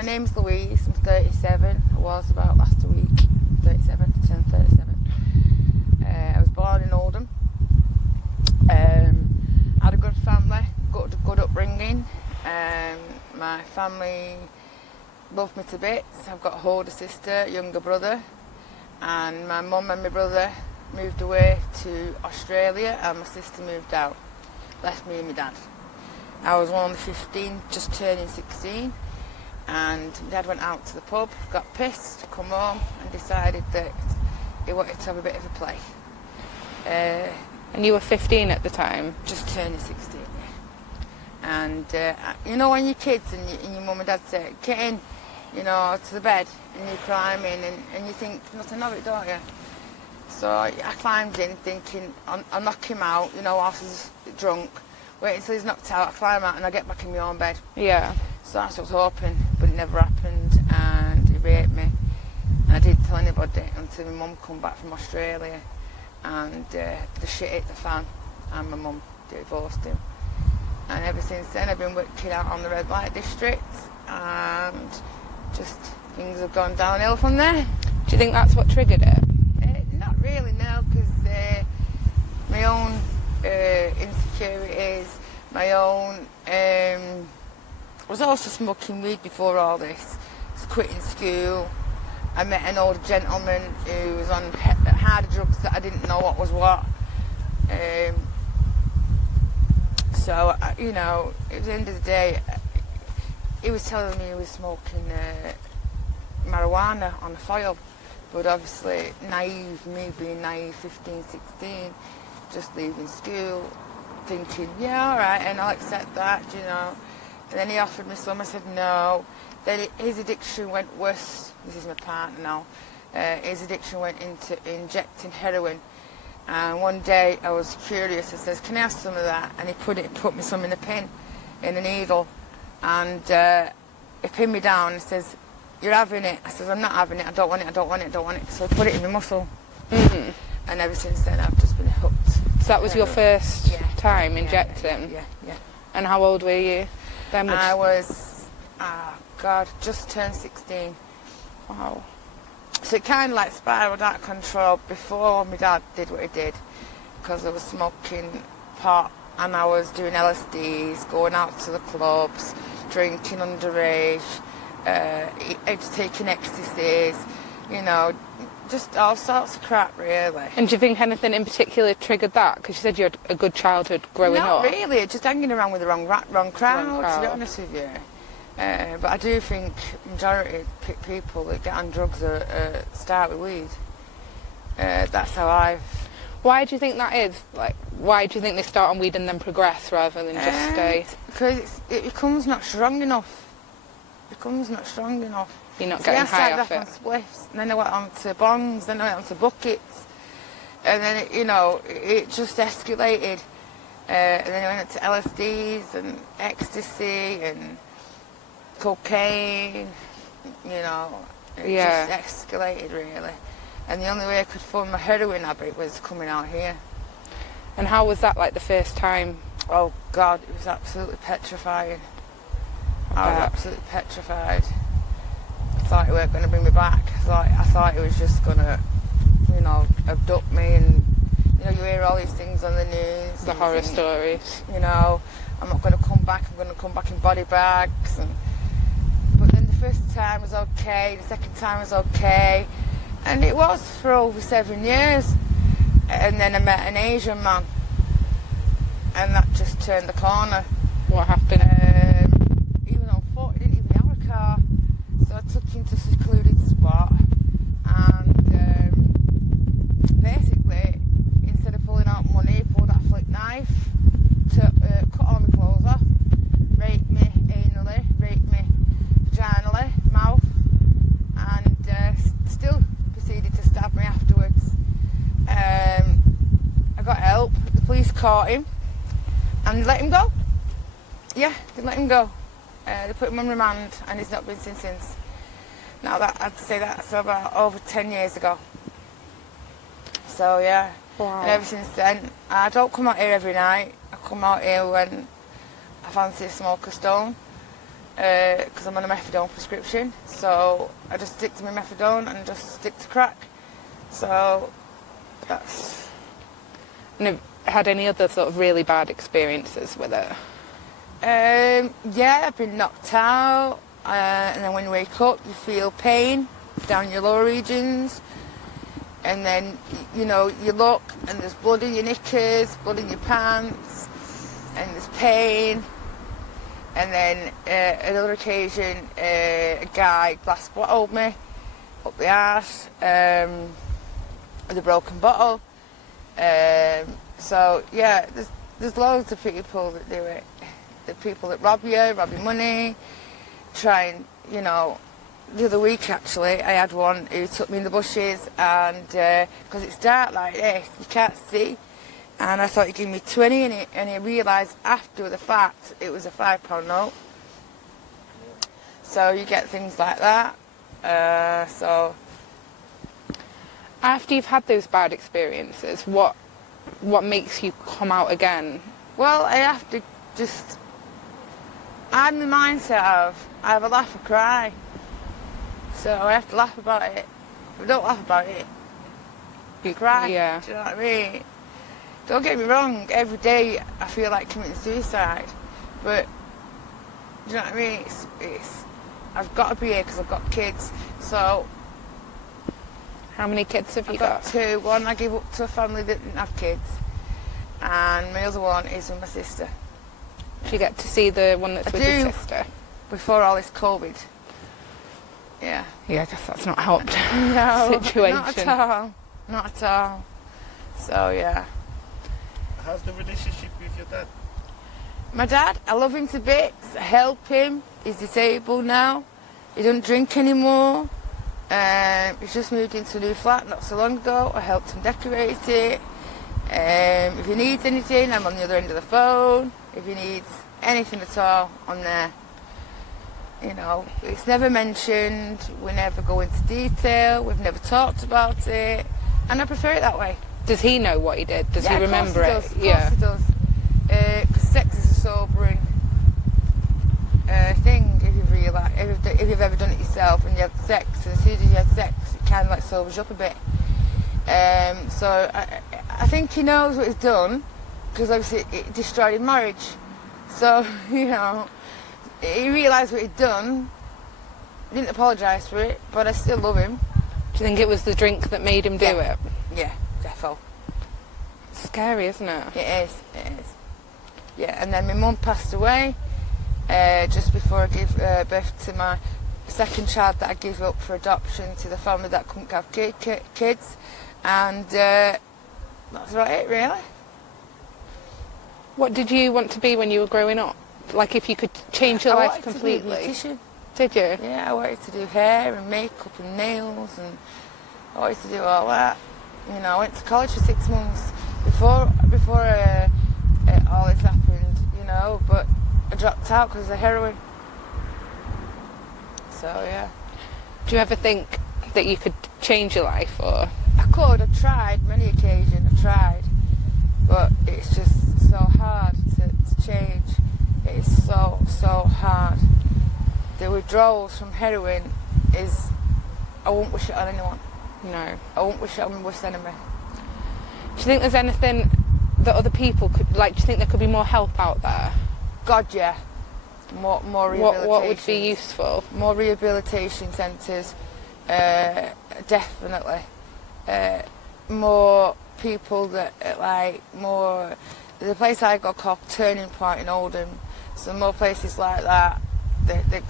My name's Louise. I'm 37. I was about last week. 37. Turned 37. I was born in Oldham. Had a good family, good upbringing. My family loved me to bits. I've got an older sister, younger brother, and my mum and my brother moved away to Australia, and my sister moved out, left me and my dad. I was only 15, just turning 16, and my dad went out to the pub, got pissed, come home, and decided that he wanted to have a bit of a play. And you were 15 at the time? Just turning 16, yeah. And you know when you're kids and your mum and dad say, get in, you know, to the bed, and you climb in, and you think nothing of it, don't you? So I climbed in thinking, I'll knock him out, you know, whilst he's drunk. Wait until he's knocked out, I climb out and I get back in my own bed. Yeah. So that's what I was hoping, but it never happened, and he raped me. And I didn't tell anybody until my mum come back from Australia, and the shit hit the fan, and my mum divorced him. And ever since then I've been working out on the red light district, and just things have gone downhill from there. Do you think that's what triggered it? Not really, no, because my own insecurities, my own... I was also smoking weed before all this. I was quitting school. I met an older gentleman who was on harder drugs that I didn't know what was what. So, you know, at the end of the day, he was telling me he was smoking marijuana on the foil. But obviously, naive, me being naive, 15, 16, just leaving school, thinking, yeah, all right, and I'll accept that, you know. And then he offered me some, I said no. Then his addiction went worse. This is my partner now. His addiction went into injecting heroin. And one day I was curious, I says, can I have some of that? And he put me some in a pin, in a needle. And he pinned me down and says, you're having it. I says, I'm not having it, I don't want it, I don't want it, I don't want it. So I put it in my muscle. Mm-hmm. And ever since then I've just been hooked. So that was your first time injecting? Yeah. And how old were you then? I was, just turned 16. Wow. So it kind of like spiralled out of control before my dad did what he did, because I was smoking pot and I was doing LSDs, going out to the clubs, drinking underage, taking ecstasies, you know, just all sorts of crap, really. And do you think anything in particular triggered that? Because you said you had a good childhood growing up. Not really, just hanging around with the wrong crowd, to be honest with you. But I do think majority of people that get on drugs start with weed. That's how I've... Why do you think that is? Like, why do you think they start on weed and then progress rather than just stay? Because it becomes not strong enough. You're not getting high off it. On spliffs, and then I went on to bongs, then I went on to buckets, and then it just escalated. And then I went to LSDs and ecstasy and cocaine. You know, it just escalated really. And the only way I could fund my heroin habit was coming out here. And how was that, like, the first time? Oh God, it was absolutely petrifying. I was absolutely petrified. I thought he weren't going to bring me back. I thought he was just going to, you know, abduct me, and you know, you hear all these things on the news. The horror stories. You know, I'm not going to come back. I'm going to come back in body bags. But then the first time was okay. The second time was okay, and it was for over 7 years. And then I met an Asian man, and that just turned the corner. What happened? He was on foot. He didn't even have a car, so I took him to a secluded spot, and basically, instead of pulling out money, he pulled out a flick knife to cut all my clothes off, raped me anally, raped me vaginally, mouth, and still proceeded to stab me afterwards. I got help. The police caught him and let him go. Yeah, they let him go. They put him on remand, and he's not been seen since. Now I'd say that's about over 10 years ago. So yeah. Wow. And ever since then, I don't come out here every night. I come out here when I fancy a smoke a stone. because I'm on a methadone prescription. So I just stick to my methadone and just stick to crack. So that's... And have you had any other sort of really bad experiences with it? Yeah, I've been knocked out, and then when you wake up you feel pain down your lower regions, and then you look and there's blood in your knickers, blood in your pants, and there's pain. And then another occasion, a guy glass bottled me up the arse with a broken bottle. So yeah, there's loads of people that do it. The people that rob your money, try and, the other week actually, I had one who took me in the bushes, and because it's dark like this, you can't see, and I thought he'd give me 20, and he realised after the fact it was a £5 note. So you get things like that. So after you've had those bad experiences, what makes you come out again? Well, I have to just... I'm the mindset of I have a laugh or cry. So I have to laugh about it. If I don't laugh about it, you cry. Yeah. Do you know what I mean? Don't get me wrong, every day I feel like committing suicide. But, do you know what I mean? It's I've got to be here because I've got kids. So... How many kids have you I've got 2. One I gave up to a family that didn't have kids. And my other one is with my sister. Do you get to see the one that's with your sister? Before all this COVID. Yeah. Yeah, I guess that's not helped. No, situation. not at all. Not at all. So, yeah. How's the relationship with your dad? My dad, I love him to bits. I help him. He's disabled now. He doesn't drink anymore. He's just moved into a new flat not so long ago. I helped him decorate it. If he needs anything, I'm on the other end of the phone. If he needs anything at all, I'm there. It's never mentioned. We never go into detail. We've never talked about it. And I prefer it that way. Does he know what he did? Does he remember it? Of course he does. Because sex is a sobering thing, if you realise. If you've ever done it yourself and you had sex, and as soon as you had sex, it kind of like sobers you up a bit. So I think he knows what he's done, because obviously it destroyed his marriage. So, he realised what he'd done, didn't apologise for it, but I still love him. Do you think it was the drink that made him do it? Yeah, defo. It's scary, isn't it? It is. Yeah, and then my mum passed away just before I gave birth to my second child that I gave up for adoption to the family that couldn't have kids. And that's about it, really. What did you want to be when you were growing up? Like, if you could change your life completely? I wanted to be a beautician. Did you? Yeah, I wanted to do hair and makeup and nails, and I wanted to do all that. I went to college for 6 months before all this happened, but I dropped out because of heroin. So, yeah. Do you ever think that you could change your life, or...? I could. I've tried many occasions. I've tried, but it's just so hard to change. It is so hard. The withdrawals from heroin is... I won't wish it on anyone. No. I won't wish it on my worst enemy. Do you think there's anything that other people could... Like, do you think there could be more help out there? God, yeah. More rehabilitation. What would be useful? More rehabilitation centres, definitely. More people that, more... There's a place I go called Turning Point in Oldham. So more places like that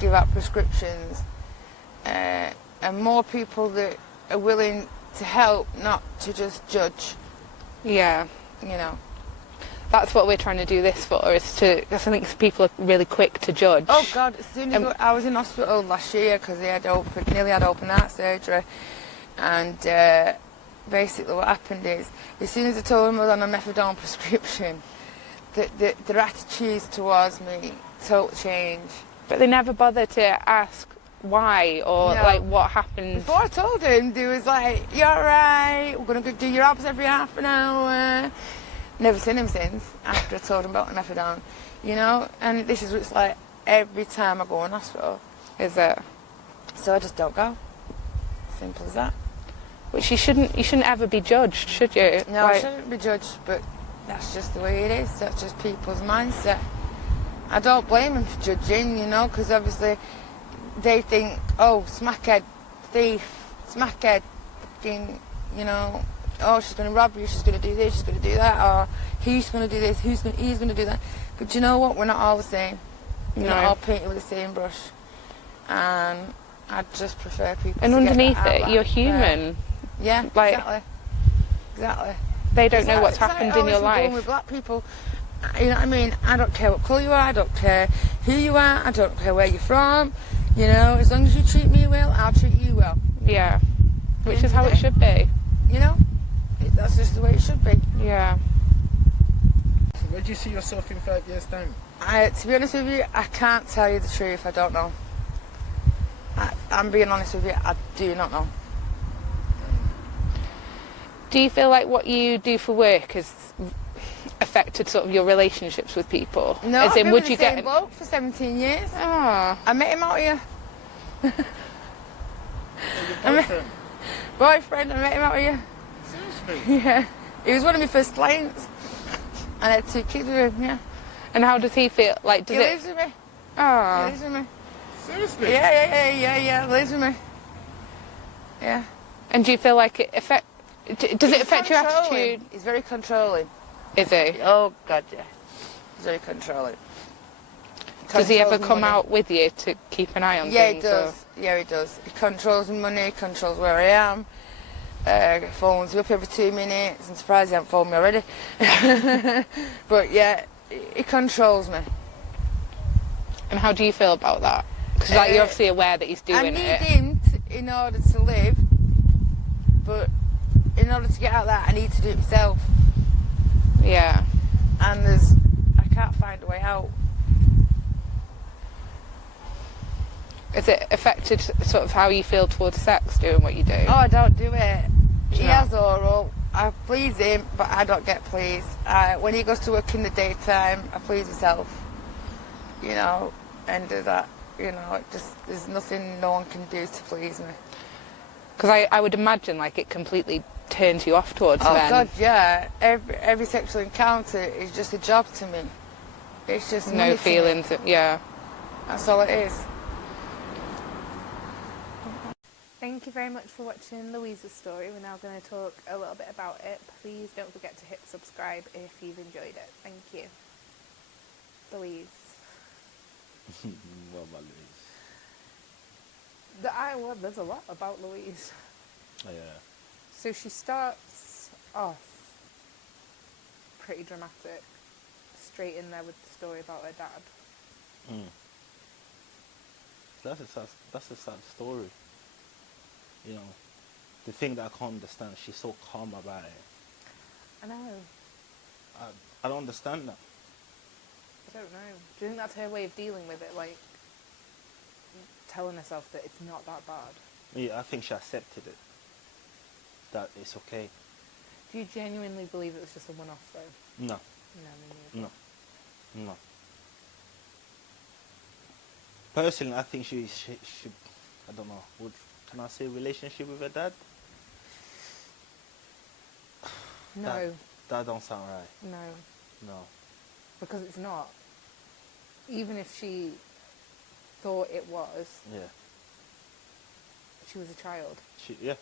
give out prescriptions. And more people that are willing to help, not to just judge. Yeah. That's what we're trying to do this for, is to... Because I think people are really quick to judge. Oh, God. As soon as I was in hospital last year because they nearly had open heart surgery. And basically what happened is, as soon as I told them I was on a methadone prescription, their attitudes towards me totally changed. But they never bother to ask why, or what happened. Before I told him, they was like, "You're alright, we're going to do your abs every half an hour." Never seen him since, after I told him about the methadone, and this is what it's like every time I go in hospital. Is it? So I just don't go. Simple as that. Which you shouldn't ever be judged, should you? No, I shouldn't be judged, but that's just the way it is. That's just people's mindset. I don't blame them for judging, you know, because obviously they think, oh, smackhead, thief, smackhead, fucking, you know, oh, she's going to rob you, she's going to do this, she's going to do that, or he's going to do this, he's going to do that. But you know what? We're not all the same. We're not all painted with the same brush. And I just prefer people and to underneath get that it, out you're there. human. Yeah, like, exactly. They don't know what's happened in your life. With black people, you know what I mean? I don't care what colour you are, I don't care who you are, I don't care where you're from. You know, as long as you treat me well, I'll treat you well. Yeah, which is how it should be. You know, that's just the way it should be. Yeah. So where do you see yourself in 5 years' time? To be honest with you, I can't tell you the truth. I don't know. I'm being honest with you. I do not know. Do you feel like what you do for work has affected sort of your relationships with people? No, as I've in, been would with you the same get bloke for 17 years. Ah, I met him out here. Your boyfriend? Boyfriend, I met him out here. Seriously? Yeah. He was one of my first clients. And I had 2 kids with him, yeah. and how does he feel? Like, does He it? lives with me. He Ah, lives with me. Seriously? Yeah, lives with me. Yeah. and do you feel like it does it He's affect your controlling. attitude? He's very controlling. Is he? Oh, God, yeah. He's very controlling. Does he ever Controls come money. out with you to keep an eye on Yeah, things? he does. Yeah, he does. He controls money, he controls where I am. Phones me up every 2 minutes. I'm surprised he hasn't phoned me already. But yeah, he controls me. And how do you feel about that? Because like, you're obviously aware that he's doing I need it. him in order to live, but in order to get out of that, I need to do it myself. Yeah. And I can't find a way out. Has it affected sort of how you feel towards sex doing what you do? Oh, I don't do it. He No. has oral. I please him, but I don't get pleased. When he goes to work in the daytime, I please myself. You know, and do that. You know, there's nothing no one can do to please me. Because I would imagine like it completely turns you off towards Oh men. God, yeah. Every sexual encounter is just a job to me. It's just money No to me. feelings. Yeah. That's all it is. Thank you very much for watching Louise's story. We're now going to talk a little bit about it. Please don't forget to hit subscribe if you've enjoyed it. Thank you. Louise. What about Louise? There's a lot about Louise. Oh, yeah. So she starts off pretty dramatic, straight in there with the story about her dad. That's a sad story. You know, the thing that I can't understand, she's so calm about it. I know. I don't understand that. I don't know. Do you think that's her way of dealing with it? Like, telling herself that it's not that bad? Yeah, I think she accepted it. That it's okay. Do you genuinely believe it was just a one-off, though? No, No, me neither. no. Personally, I think she should, I don't know, can I say relationship with her dad? No, That don't sound right. no, No. because it's not. Even if she thought it was, Yeah. she was a child, Yeah.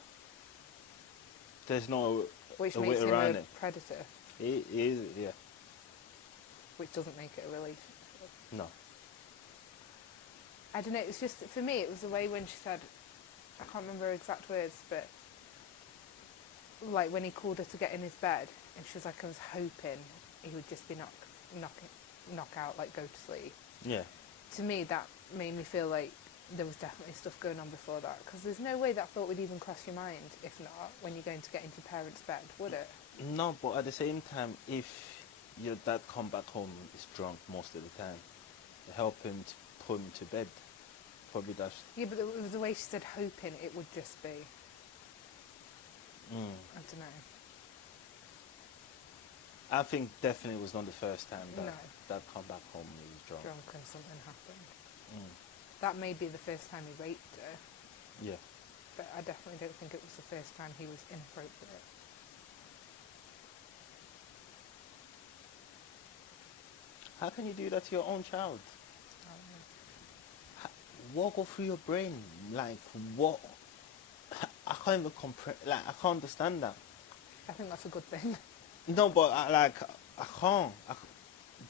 There's no which a way makes him around a it. predator, It is, yeah. which doesn't make it a relationship. No. I don't know, it's just, for me, it was the way when she said, I can't remember her exact words, but like when he called her to get in his bed, and she was like, I was hoping he would just be knock out, like go to sleep. Yeah. To me, that made me feel like there was definitely stuff going on before that, because there's no way that thought would even cross your mind, if not, when you're going to get into your parents' bed, would it? No, but at the same time, if your dad come back home is drunk most of the time, help him to put him to bed. Probably that's... Yeah, but it was the way she said hoping it would just be. I don't know. I think definitely it was not the first time that No. that come back home and he was drunk. Drunk and something happened. Mm. That may be the first time he raped her, Yeah. but I definitely don't think it was the first time he was inappropriate. How can you do that to your own child? I don't know. What go through your brain? Like what? I can't even like I can't understand that. I think that's a good thing. No, but I can't.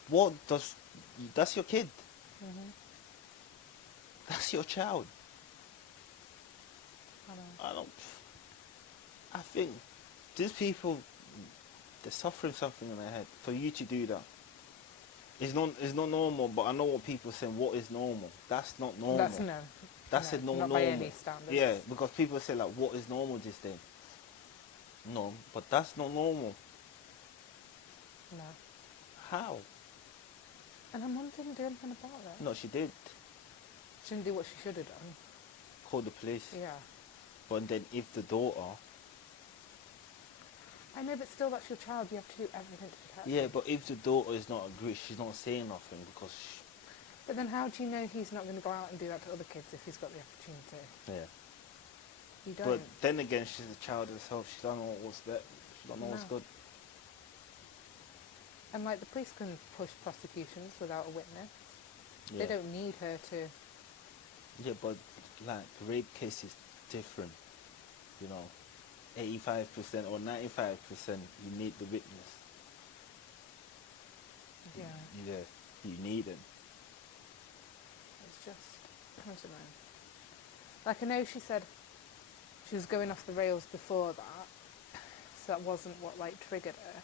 What does? That's your kid. Mm-hmm. That's your child. I know. I don't. I think these people, they're suffering something in their head. For you to do that, it's not normal. But I know what people say. What is normal? That's not normal. That's no. That's no, not not normal. by any standards. Yeah, because people say like, what is normal this day? No, but that's not normal. No. How? And her mum didn't do anything about it. No, she did. She didn't do what she should have done. Call the police. Yeah. But then if the daughter... I know, but still, that's your child. You have to do everything to protect Yeah, them. but if the daughter is not agree, she's not saying nothing because... But then how do you know he's not going to go out and do that to other kids if he's got the opportunity? Yeah. You don't. But then again, she's a child herself. She don't know what's that. She don't know what's No. good. And like the police can push prosecutions without a witness. Yeah. They don't need her to. Yeah, but like rape case is different. You know, 85% or 95%, you need the witness. Yeah. Yeah, you need them. It's just. I don't know. Like I know she said she was going off the rails before that, so that wasn't what like triggered her.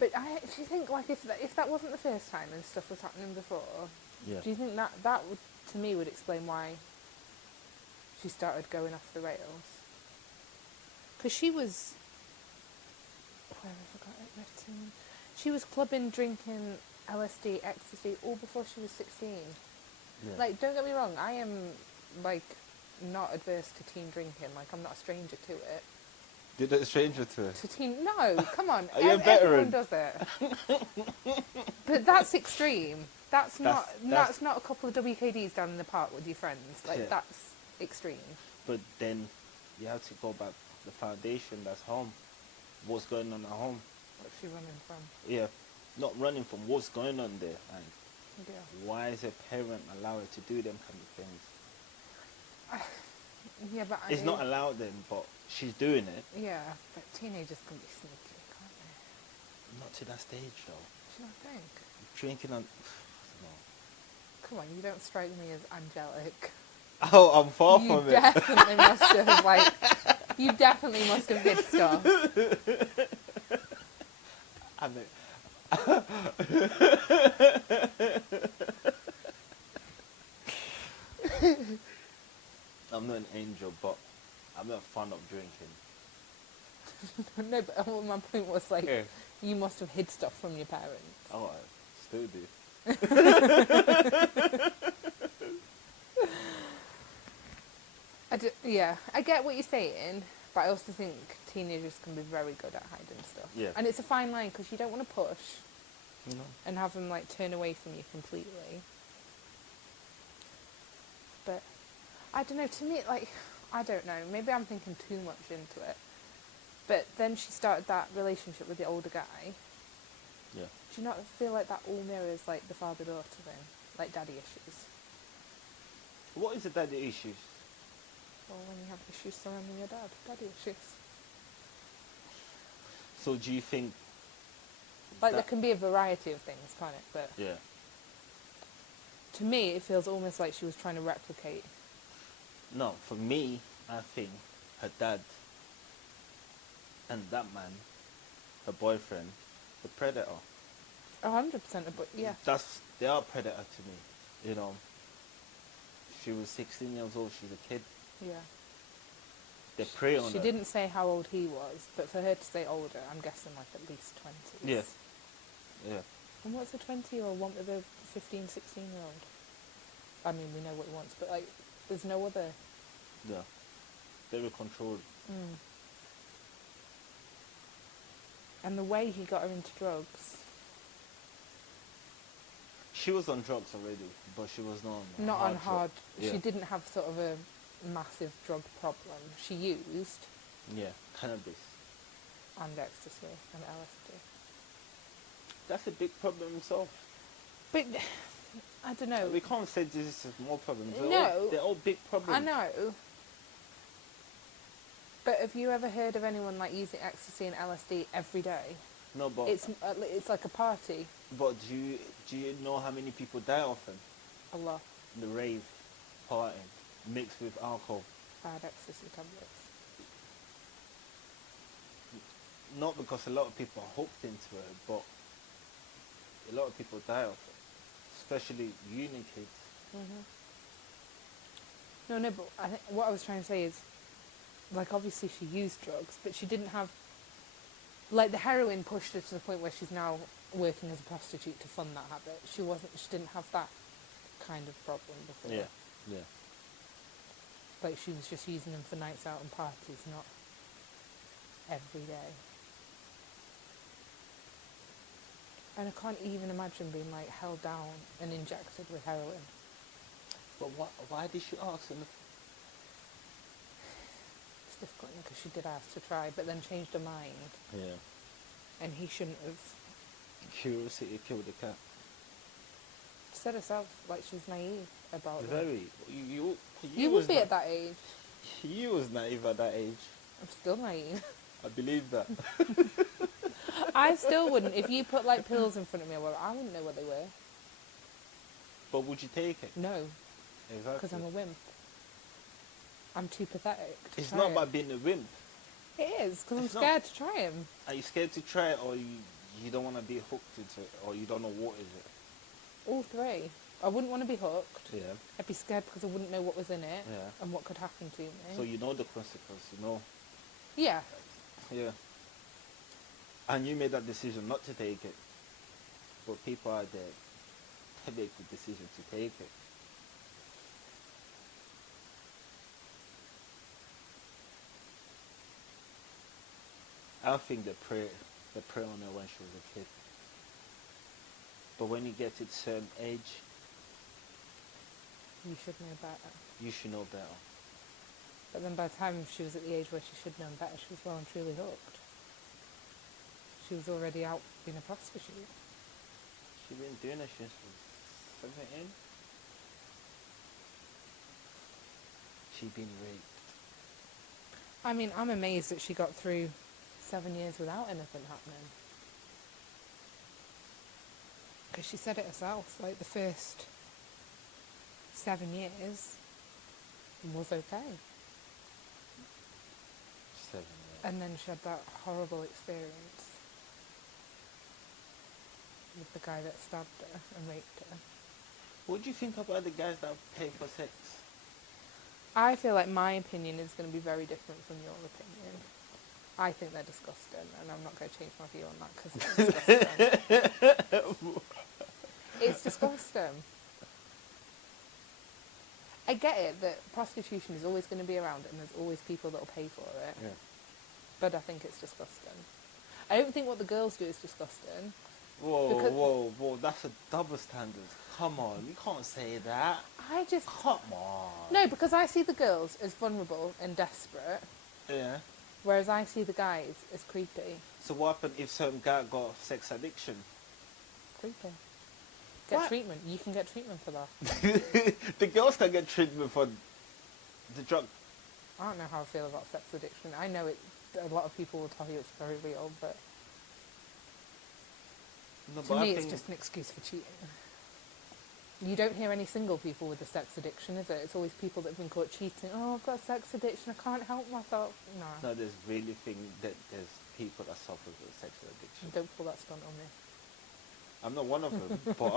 But do you think like if that wasn't the first time and stuff was happening before, Yeah. do you think that would to me would explain why she started going off the rails? Because she was, where have I got it written? She was clubbing, drinking LSD, ecstasy, all before she was 16. Yeah. Like, don't get me wrong, I am like not adverse to teen drinking. Like, I'm not a stranger to it. Did a stranger to her? To teen, no, come on. Are you a veteran? Everyone does it. But that's extreme. That's not a couple of WKDs down in the park with your friends. Like, Yeah. that's extreme. But then you have to go back the foundation. That's home. What's going on at home? What's she running from? Yeah, not running from what's going on there. And Yeah. why is a parent allowed to do them kind of things? Yeah, but It's not allowed then, but she's doing it. Yeah, but teenagers can be sneaky, can't they? Not to that stage though. Do you not think? Drinking on. I Come on, you don't strike me as angelic. don't know. Oh, I'm far You from it. definitely must have like. You definitely must have hid stuff. I mean, I'm not an angel, but I'm not fond of drinking. No, but my point was like, Yeah. you must have hid stuff from your parents. Oh, I still do. Yeah, I get what you're saying, but I also think teenagers can be very good at hiding stuff. Yeah. And it's a fine line because you don't want to push You know? and have them like turn away from you completely. But I don't know. To me, like, I don't know. Maybe I'm thinking too much into it. But then she started that relationship with the older guy. Yeah. Do you not feel like that all mirrors like the father-daughter thing, like daddy issues? What is the daddy issues? Or when you have issues surrounding your dad, daddy issues. So do you think? Like there can be a variety of things, can't it? But Yeah. to me, it feels almost like she was trying to replicate. No, for me, I think her dad and that man, her boyfriend, the predator. 100%, but yeah. They are predator to me. You know. She was 16 years old. She's a kid. Yeah. They prey on She her. didn't say how old he was, but for her to say older, I'm guessing like at least 20s. Yeah. Yeah. And what's a 20-year-old want with a 15, 16-year-old? I mean, we know what he wants, but like, there's no other. Yeah. They were controlled. And the way he got her into drugs, She was on drugs already, but she was not on not on hard. Yeah. She didn't have sort of a massive drug problem. She used Yeah, cannabis. and ecstasy and LSD. That's a big problem itself. But I don't know. We can't say this is more problems. No. They're all big problems. I know. But have you ever heard of anyone like using ecstasy and LSD every day? No, but It's like a party. but do you know how many people die often? A lot. The rave party mixed with alcohol. Bad ecstasy tablets. Not because a lot of people are hooked into it, but a lot of people die of it, especially uni kids. No, but I think what I was trying to say is, like, obviously she used drugs, but she didn't have, like, the heroin pushed her to the point where she's now working as a prostitute to fund that habit. She didn't have that kind of problem before. Yeah. Like, she was just using them for nights out and parties, not every day. And I can't even imagine being, like, held down and injected with heroin. But why did she ask? It's difficult because she did ask to try, but then changed her mind, Yeah. and he shouldn't have. Curiosity killed the cat. Said herself, like, she was naive about it. Very. You would be at that age. You was naive at that age. I'm still naive. I believe that. I still wouldn't. If you put, like, pills in front of me, well, I wouldn't know what they were. But would you take it? No, Exactly. because I'm a wimp. I'm too pathetic. It's not about being a wimp. It is, because I'm It's not. scared to try them. Are you scared to try it, or you don't want to be hooked into it, or you don't know what is it? All three. I wouldn't want to be hooked. Yeah. I'd be scared because I wouldn't know what was in it Yeah. and what could happen to me. So you know the consequence, you know. Yeah. Yeah. And you made that decision not to take it. But people out there, they make the decision to take it. I think they prey on her when she was a kid. But when you get to a certain age, You should know better. you should know better. But then by the time she was at the age where she should know better, she was well and truly hooked. She was already out being a prostitute. She's been doing it since she was 17. She's been raped. I mean, I'm amazed that she got through 7 years without anything happening. Because she said it herself, like, the first 7 years was okay. 7 years. And then she had that horrible experience with the guy that stabbed her and raped her. What do you think about the guys that pay for sex? I feel like my opinion is going to be very different from your opinion. I think they're disgusting, and I'm not going to change my view on that because it's disgusting. It's disgusting. I get it that prostitution is always going to be around and there's always people that will pay for it. Yeah. But I think it's disgusting. I don't think what the girls do is disgusting. Whoa, that's a double standard. Come on, you can't say that. I just... Come on. No, because I see the girls as vulnerable and desperate, Yeah. whereas I see the guys as creepy. So what happened if some guy got sex addiction? Creepy. Get What? treatment. You can get treatment for that. The girls can get treatment for the drug. I don't know how I feel about sex addiction. I know it. A lot of people will tell you it's very real, but No, to but I me it's think just an excuse for cheating. You don't hear any single people with a sex addiction, is it? It's always people that have been caught cheating. Oh, I've got a sex addiction. I can't help myself. No. No, there's really that there's people that suffer with sexual addiction. Don't pull that stunt on me. I'm not one of them, but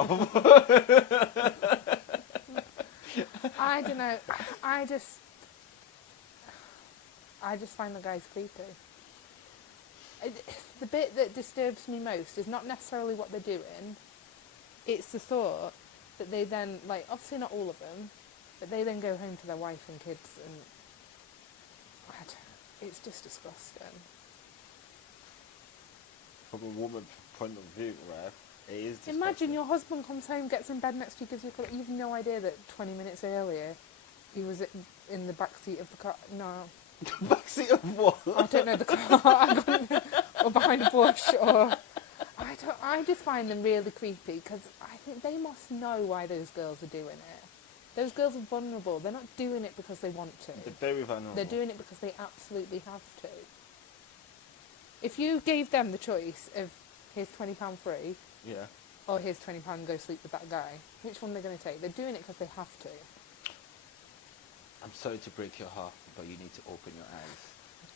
I don't know. I just find the guys creepy. The bit that disturbs me most is not necessarily what they're doing. It's the thought that they then, like, obviously not all of them, but they then go home to their wife and kids, and it's just disgusting. from a woman's point of view, right? It is disgusting. Imagine your husband comes home, gets in bed next to you, gives you a call. You've no idea that 20 minutes earlier he was in the back seat of the car. No. Backseat of what? I don't know, the car. Or behind a bush, or... I just find them really creepy, because I think they must know why those girls are doing it. Those girls are vulnerable. They're not doing it because they want to. They're very vulnerable. They're doing it because they absolutely have to. If you gave them the choice of, here's £20 free, Yeah. or here's £20 and go sleep with that guy, which one are they going to take? They're doing it because they have to. I'm sorry to break your heart, but you need to open your eyes.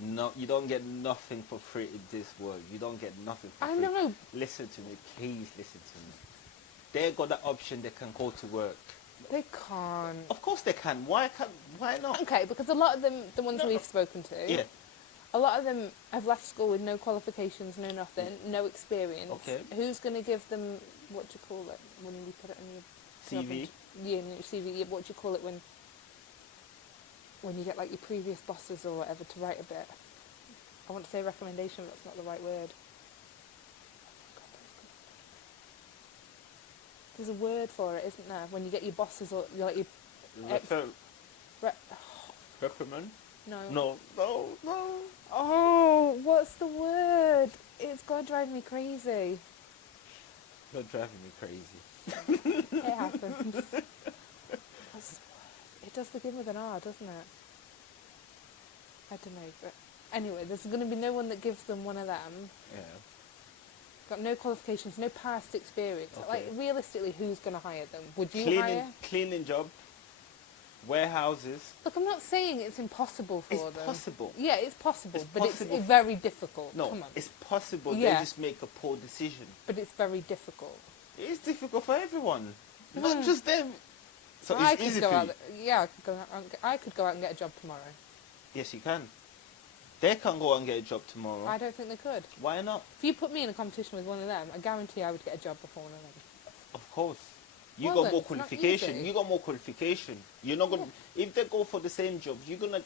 No, you don't get nothing for free in this world. You don't get nothing for free. I know. Listen to me, please listen to me. They got that option. They can go to work. They can't. Of course they can. Why not? Okay, because a lot of them, the ones we've spoken to, Yeah. a lot of them have left school with no qualifications, no nothing, no experience. Okay. Who's going to give them, what do you call it, when you put it on your... CV? Yeah, in your CV. Yeah, what do you call it when you get like your previous bosses or whatever to write a bit? I want to say recommendation, but that's not the right word. There's a word for it, isn't there? When you get your bosses or like your... Reprimand? No. No. Oh, what's the word? It's going to drive me crazy. You're driving me crazy. It happens. What's the word? It does begin with an R, doesn't it? I don't know, but anyway, there's going to be no one that gives them one of them. Yeah. Got no qualifications, no past experience. Okay. Like, realistically, who's going to hire them? Would you hire? Cleaning job, warehouses. Look, I'm not saying it's impossible for them. It's possible. Yeah, it's possible, It's but possible. it's very difficult. No, Come on. it's possible. Yeah. They just make a poor decision. But it's very difficult. It's difficult for everyone, not just them. So I it's could easy go for out. you. Yeah, I could go out and get a job tomorrow. Yes, you can. They can go and get a job tomorrow. I don't think they could. Why not? If you put me in a competition with one of them, I guarantee I would get a job before one of them. Of course. You Well got then, more it's not qualification. easy. You got more qualification. You're not gonna. If they go for the same jobs, you're gonna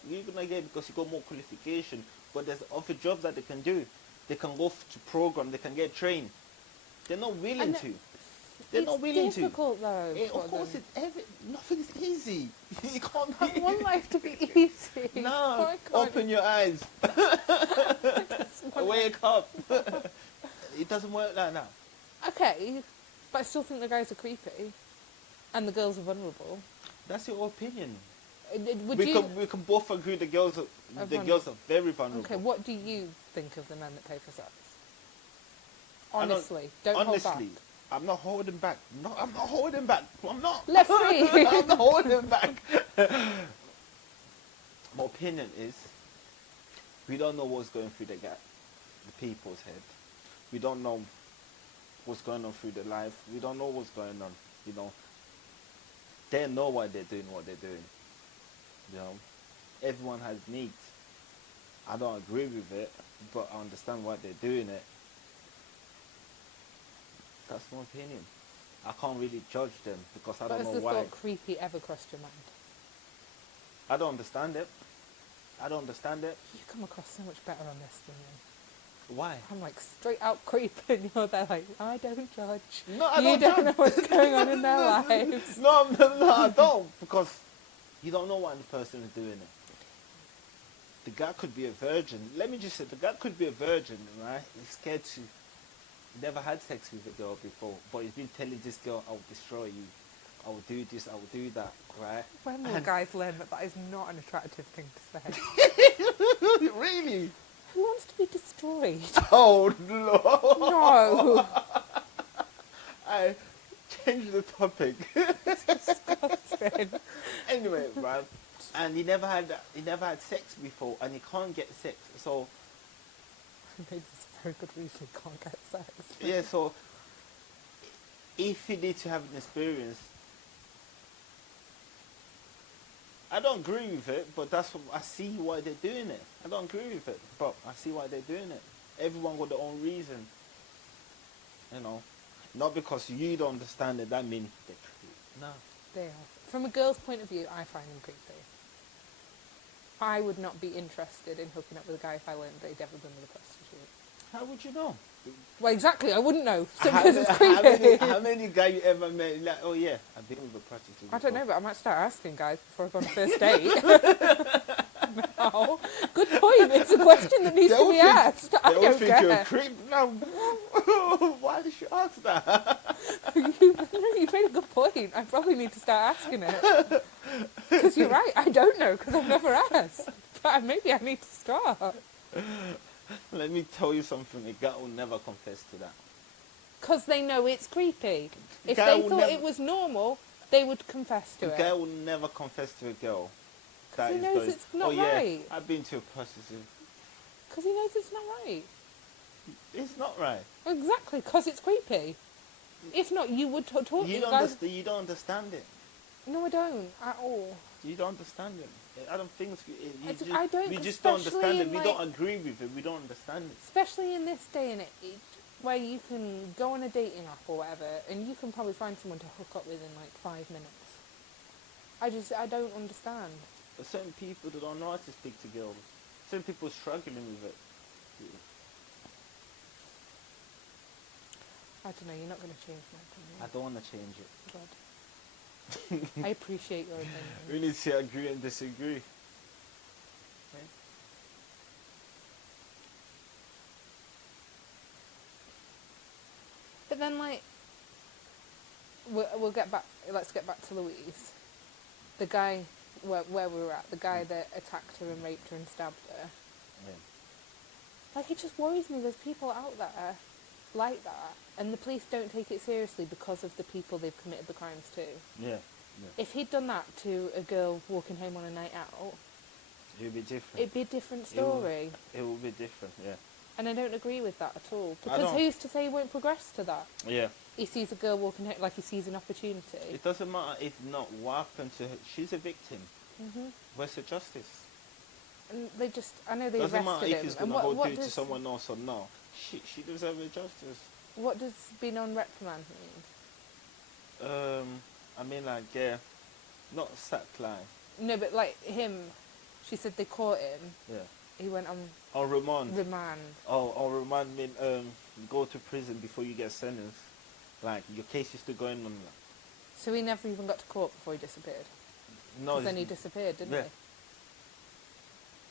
get because you got more qualification. But there's other jobs that they can do. They can go to program. They can get trained. They're not willing to. They're not willing It's to. difficult though. Of course, nothing's easy. You can't. I want life to be easy. No, Why can't open your eyes. Wake up. It doesn't work like that. Okay, but I still think the guys are creepy, and the girls are vulnerable. That's your opinion. Would we you? can both agree the girls are very vulnerable. Okay, what do you think of the men that pay for sex? Honestly, don't hold back. Honestly, I'm not holding back. No, I'm not holding back. I'm not. Let's see. I'm not holding back. My opinion is, we don't know what's going through the people's head. We don't know what's going on through their life. We don't know what's going on. You know, they know why they're doing what they're doing. You know, everyone has needs. I don't agree with it, but I understand why they're doing it. That's my opinion. I can't really judge them because I But don't has know the why. thought creepy ever crossed your mind? I don't understand it. I don't understand it. You come across so much better on this than me. Why? I'm like straight out creepy, and you're there like, I don't judge. No, I You don't don't judge. know what's going on in their lives. No, I don't, because you don't know why the person is doing it. The guy could be a virgin. Let me just say, the guy could be a virgin, right? He's scared to. Never had sex with a girl before, but he's been telling this girl, I will destroy you. I will do this, I will do that, right? When will guys learn that that is not an attractive thing to say? Really? Who wants to be destroyed? Oh, no. No. I changed the topic. It's disgusting. Anyway, right? And he never had sex before, and he can't get sex. So Maybe it's a very good reason you can't get sex. yeah, so if you need to have an experience, I don't agree with it, but I see why they're doing it. I don't agree with it, but I see why they're doing it. Everyone got their own reason, you know. Not because you don't understand it, that means they're creepy. No. They are. From a girl's point of view, I find them creepy. I would not be interested in hooking up with a guy if I learned that he'd ever been with a prostitute. How would you know? Well, exactly. I wouldn't know. So How, because it's how creepy. many guys you ever met? Like, oh yeah, I've been with a prostitute. I don't know, before. but I might start asking guys before I go on a first date. No. Good point. It's a question that needs to be asked. I They all don't think you're a care. creep. No, why did you ask that? You made a good point. I probably need to start asking it. Because you're right. I don't know because I've never asked. But maybe I need to start. Let me tell you something. A guy will never confess to that. Because they know it's creepy. If Guy they will thought never- it was normal, they would confess to A it. guy will never confess to a girl. Because he is knows going, it's not oh, yeah, right. I've been to a prostitute. Because he knows it's not right. It's not right. Exactly, because it's creepy. If not, you would talk to You you don't, guys. you don't understand it. No, I don't at all. You don't understand it. I don't think I don't, we just don't especially understand it. in, We like- don't agree with it. We don't understand it. Especially in this day and age, where you can go on a dating app or whatever, and you can probably find someone to hook up with in like 5 minutes. I don't understand. But certain people that don't know how to speak to girls. Certain people are struggling with it. I don't know. You're not going to change my opinion. I don't want to change it. God. I appreciate your opinion. We need to agree and disagree. Okay? But then, like, we'll get back. Let's get back to Louise, the guy where we were at. The guy that attacked her and raped her and stabbed her. Yeah. Like, it just worries me. There's people out there like that, and the police don't take it seriously because of the people they've committed the crimes to. Yeah. If he'd done that to a girl walking home on a night out, It would be different. it'd be a different story. It will be different, yeah. And I don't agree with that at all. I Because don't. who's to say he won't progress to that? Yeah. He sees a girl walking home, like he sees an opportunity. It doesn't matter if not what happened to her. She's a victim. Hmm. Where's the justice? And they just, I know they Doesn't matter arrested if him. he's And going to go what do it to does, someone else or not. She deserves a justice. what does being on reprimand mean? I mean, like, yeah, not sacked line. No, but like him, she said they caught him. Yeah. He went on Or remand. remand. Or remand mean go to prison before you get sentenced. Like, your case is still going on. So he never even got to court before he disappeared. No, Because then he it's- disappeared, didn't yeah. he?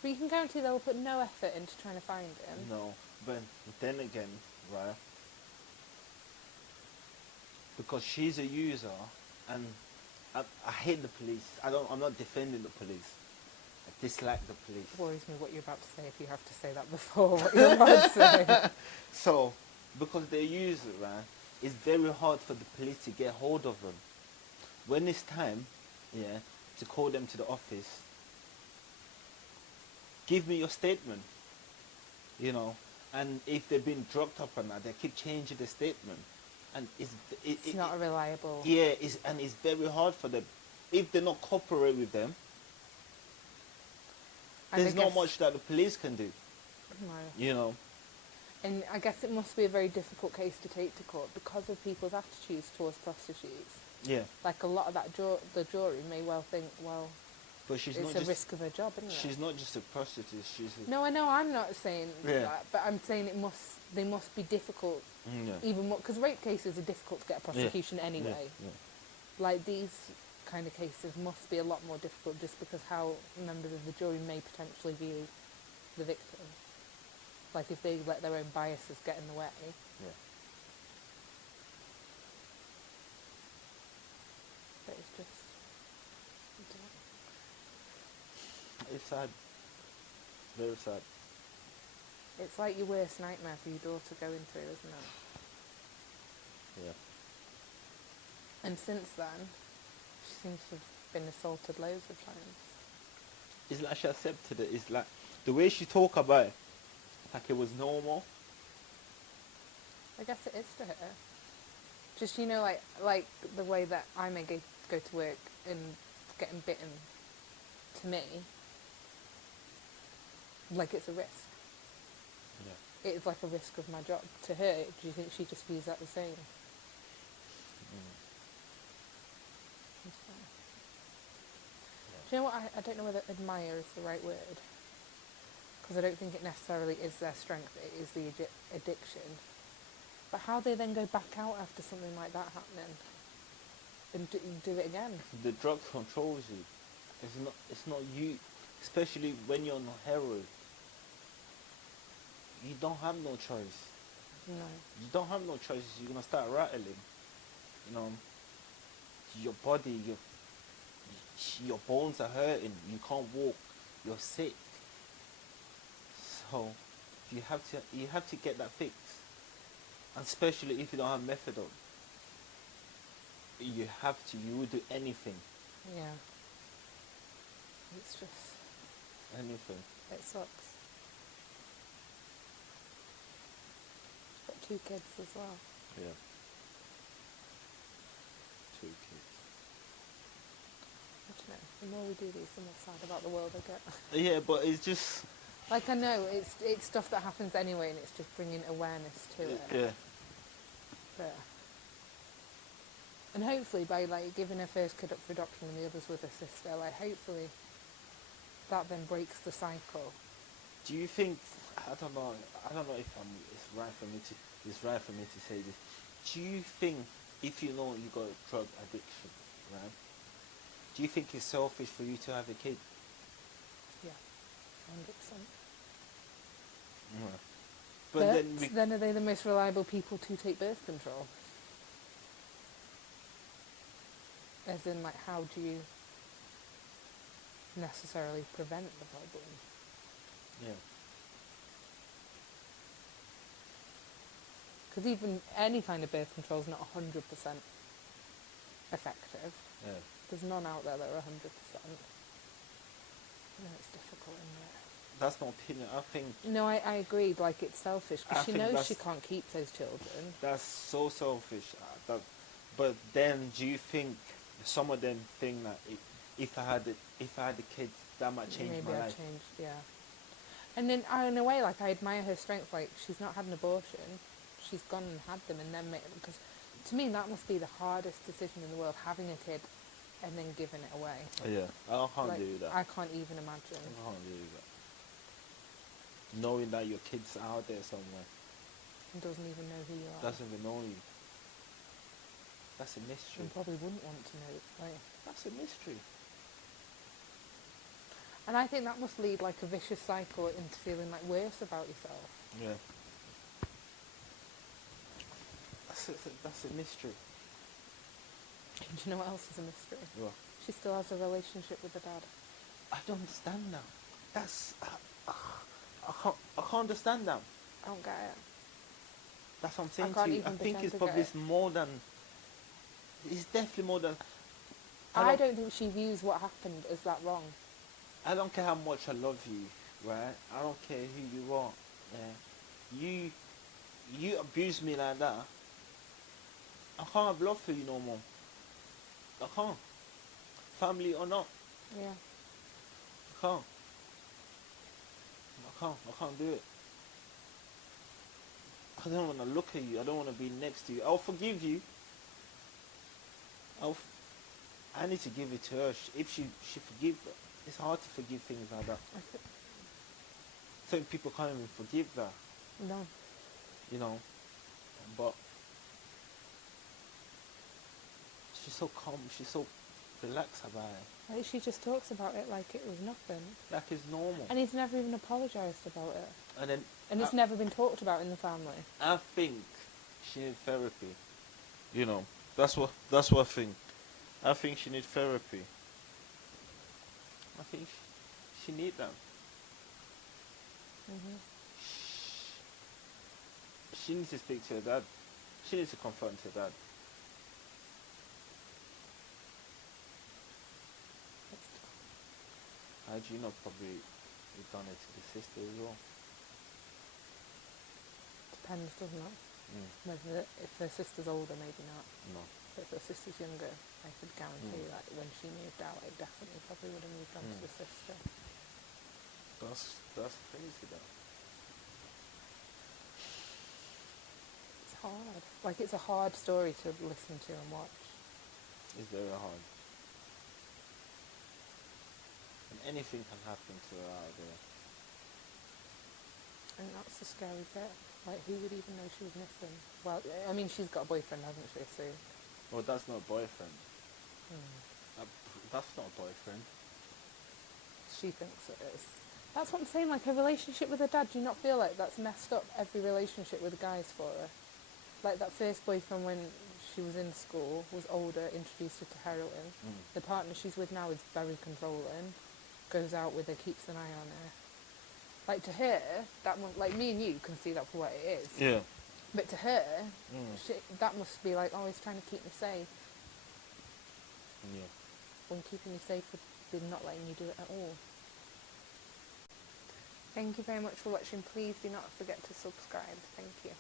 But you can guarantee they'll put no effort into trying to find him. No, but then again, right? Because she's a user, and I hate the police. I'm not defending the police. I dislike the police. Worries me what you're about to say if you have to say that before what you're about to say. So, because they're a user, right? It's very hard for the police to get hold of them. When it's time, yeah, to call them to the office, give me your statement, you know. And if they've been drugged up or not, they keep changing the statement, and It's not a reliable. yeah, it's very hard for them if they're not cooperate with them. And I There's not guess- much that the police can do, No. you know. And I guess it must be a very difficult case to take to court because of people's attitudes towards prostitutes. Yeah, Like a lot of that the jury may well think, well, but she's it's not a just risk of her job, isn't it? she's not just a prostitute. She's a, No, I know. I'm not saying Yeah. that, but I'm saying they must be difficult, yeah. even more because rape cases are difficult to get a prosecution anyway. Yeah. Like these kind of cases must be a lot more difficult just because how members of the jury may potentially view the victim. Like if they let their own biases get in the way. Yeah. But it's just. I don't know. It's sad. Very sad. It's like your worst nightmare for your daughter going through, isn't it? Yeah. And since then, she seems to have been assaulted loads of times. It's like she accepted it. It's like the way she talk about it, like it was normal. I guess it is to her. Just, you know, like the way that I may go to work and getting bitten to me, like it's a risk. Yeah. It's like a risk of my job. To her, do you think she just views that the same? That's fine. Do you know what? I don't know whether admire is the right word. Because I don't think it necessarily is their strength, it is the addiction. But how they then go back out after something like that happening and do it again? The drug controls you. It's not you, especially when you're on heroin. You don't have no choice. No. You don't have no choice. You're gonna start rattling. You know, your body, your bones are hurting. You can't walk. You're sick. So you have to get that fixed. And especially if you don't have methadone, you will do anything. Yeah. It's just... Anything. It sucks. She's got 2 kids as well. Yeah. 2 kids. I don't know. The more we do these, the more sad about the world I get. Yeah, but it's just... Like, I know, it's stuff that happens anyway, and it's just bringing awareness to it. Yeah. But... And hopefully by, like, giving her first kid up for adoption and the others with her sister, like, hopefully that then breaks the cycle. Do you think... I don't know if it's right for me to say this. Do you think if you know you got drug addiction, right? Do you think it's selfish for you to have a kid? Yeah, 100%. Yeah. But then are they the most reliable people to take birth control? As in, like, how do you necessarily prevent the problem? Yeah. Because even any kind of birth control is not 100% effective. Yeah. There's none out there that are 100%. No, it's difficult, isn't it? That's my opinion. I think... No, I agreed, like, it's selfish, I because she think knows she can't keep those children. That's so selfish. But then, do you think some of them think that if I had the kids, that might change Maybe my I've life? changed, yeah. And then, in a way, like, I admire her strength. Like, she's not had an abortion. She's gone and had them, and then because to me that must be the hardest decision in the world, having a kid and then giving it away. Yeah, I can't Like, do that. I can't even imagine. I can't do that. Knowing that your kid's out there somewhere, And doesn't even know who you are. doesn't even know you. That's a mystery. And probably wouldn't want to know. Like, That's a mystery. and I think that must lead like a vicious cycle into feeling like worse about yourself. Yeah. That's a mystery. Do you know what else is a mystery? What? She still has a relationship with her dad. I don't understand that. That's I can't understand that. I don't get it. That's what I'm saying can't to you. even I think pretend it's to probably get it. more than. It's definitely more than. I don't think she views what happened as that wrong. I don't care how much I love you, right? I don't care who you are. Yeah. You abuse me like that. I can't have love for you no more. I can't. Family or not, Yeah. I can't. I can't do it. I don't want to look at you. I don't want to be next to you. I'll forgive you. I need to give it to her. If she forgive, it's hard to forgive things like that. Certain people can't even forgive that. No. You know, but she's so calm. She's so relaxed about it. Like, she just talks about it like it was nothing. Like it's normal. And he's never even apologised about it. And then And it's never been talked about in the family. I think she needs therapy. You know, that's what I think. I think she needs therapy. I think she needs that. Mm-hmm. She needs to speak to her dad. She needs to confront her dad. How do you know? Probably you've done it to the sister as well. Depends, doesn't it? Mm. Whether if her sister's older, maybe not. No. But if her sister's younger, I could guarantee that when she moved out, it definitely probably would have moved on to the sister. That's crazy though. It's hard. Like, it's a hard story to listen to and watch. It's very hard. And anything can happen to her out there. And that's the scary bit. Like, who would even know she was missing? Well, I mean, she's got a boyfriend, hasn't she? So, Well, that's not a boyfriend. hmm. That's not a boyfriend. She thinks it is. That's what I'm saying, like, her relationship with her dad, do you not feel like that's messed up every relationship with the guys for her? Like, that first boyfriend when she was in school was older, introduced her to heroin. The partner she's with now is very controlling, goes out with her, keeps an eye on her. Like, to her, that one, like, me and you can see that for what it is. Yeah. But to her, that must be like, oh, he's trying to keep me safe. Yeah. When keeping you safe would be not letting you do it at all. Thank you very much for watching. Please do not forget to subscribe. Thank you.